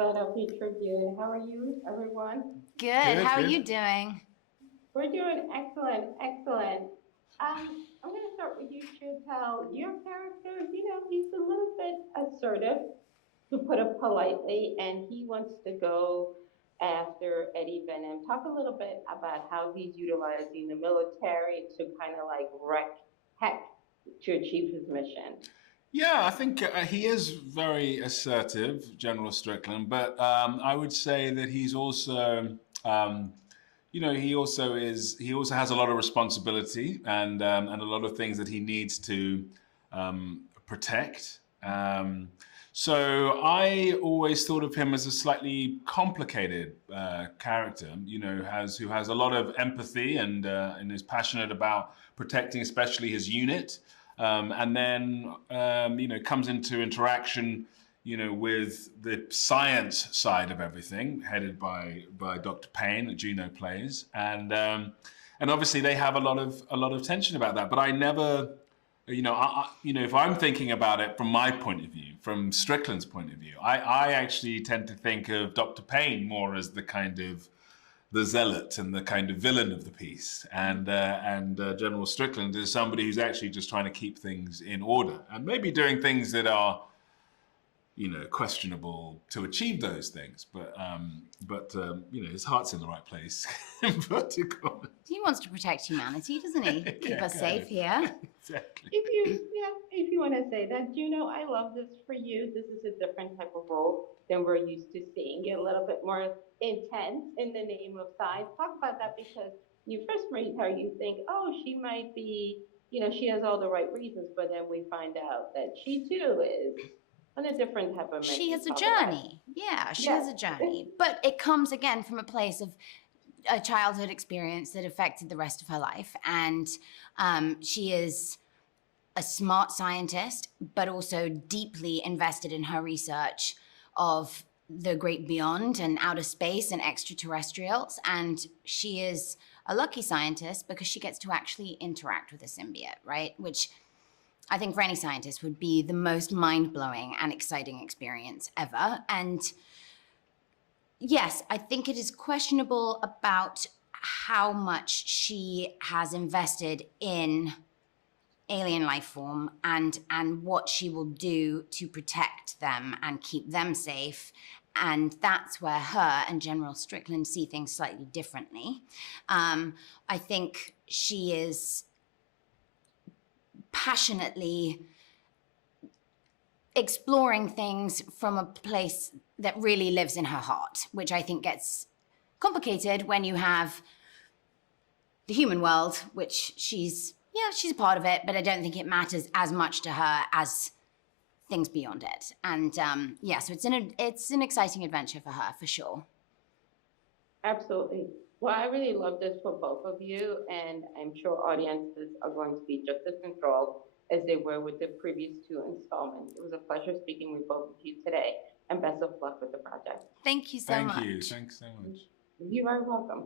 Philadelphia Tribune. How are you, everyone? Good. How are you doing? We're doing excellent, excellent. I'm going to start with you, Chiwetel. Your character, he's a little bit assertive, to put it politely, and he wants to go after Eddie Venom. Talk a little bit about how he's utilizing the military to kind of like wreak heck to achieve his mission. Yeah, I think he is very assertive, General Strickland, but I would say that he's also, he also has a lot of responsibility and a lot of things that he needs to protect. So I always thought of him as a slightly complicated character, who has a lot of empathy and is passionate about protecting, especially his unit. And then, comes into interaction, with the science side of everything, headed by Dr. Payne that Juno plays, and obviously they have a lot of tension about that. But I never, if I'm thinking about it from my point of view, from Strickland's point of view, I actually tend to think of Dr. Payne more as the kind of the zealot and the kind of villain of the piece, and General Strickland is somebody who's actually just trying to keep things in order and maybe doing things that are, questionable to achieve those things. But his heart's in the right place. He wants to protect humanity, doesn't he? Keep us safe here. Exactly. If you want to say that, Juno, I love this for you. This is a different type of role than we're used to seeing. A little bit more intense in the name of science. Talk about that, because you first meet her, you think, oh, she might be, she has all the right reasons, but then we find out that she too is on a different type of mission. She has a journey. Yeah, she has a journey. But it comes again from a place of a childhood experience that affected the rest of her life. And she is a smart scientist, but also deeply invested in her research of the great beyond and outer space and extraterrestrials. And she is a lucky scientist because she gets to actually interact with a symbiote, right? Which I think for any scientist would be the most mind-blowing and exciting experience ever. And yes, I think it is questionable about how much she has invested in alien life form and what she will do to protect them and keep them safe. And that's where her and General Strickland see things slightly differently. I think she is passionately exploring things from a place that really lives in her heart, which I think gets complicated when you have the human world, which she's a part of it, but I don't think it matters as much to her as things beyond it. And so it's an exciting adventure for her, for sure. Absolutely. Well, I really love this for both of you, and I'm sure audiences are going to be just as enthralled as they were with the previous two installments. It was a pleasure speaking with both of you today, and best of luck with the project. Thank you so much. Thank you. Thanks so much. You are welcome.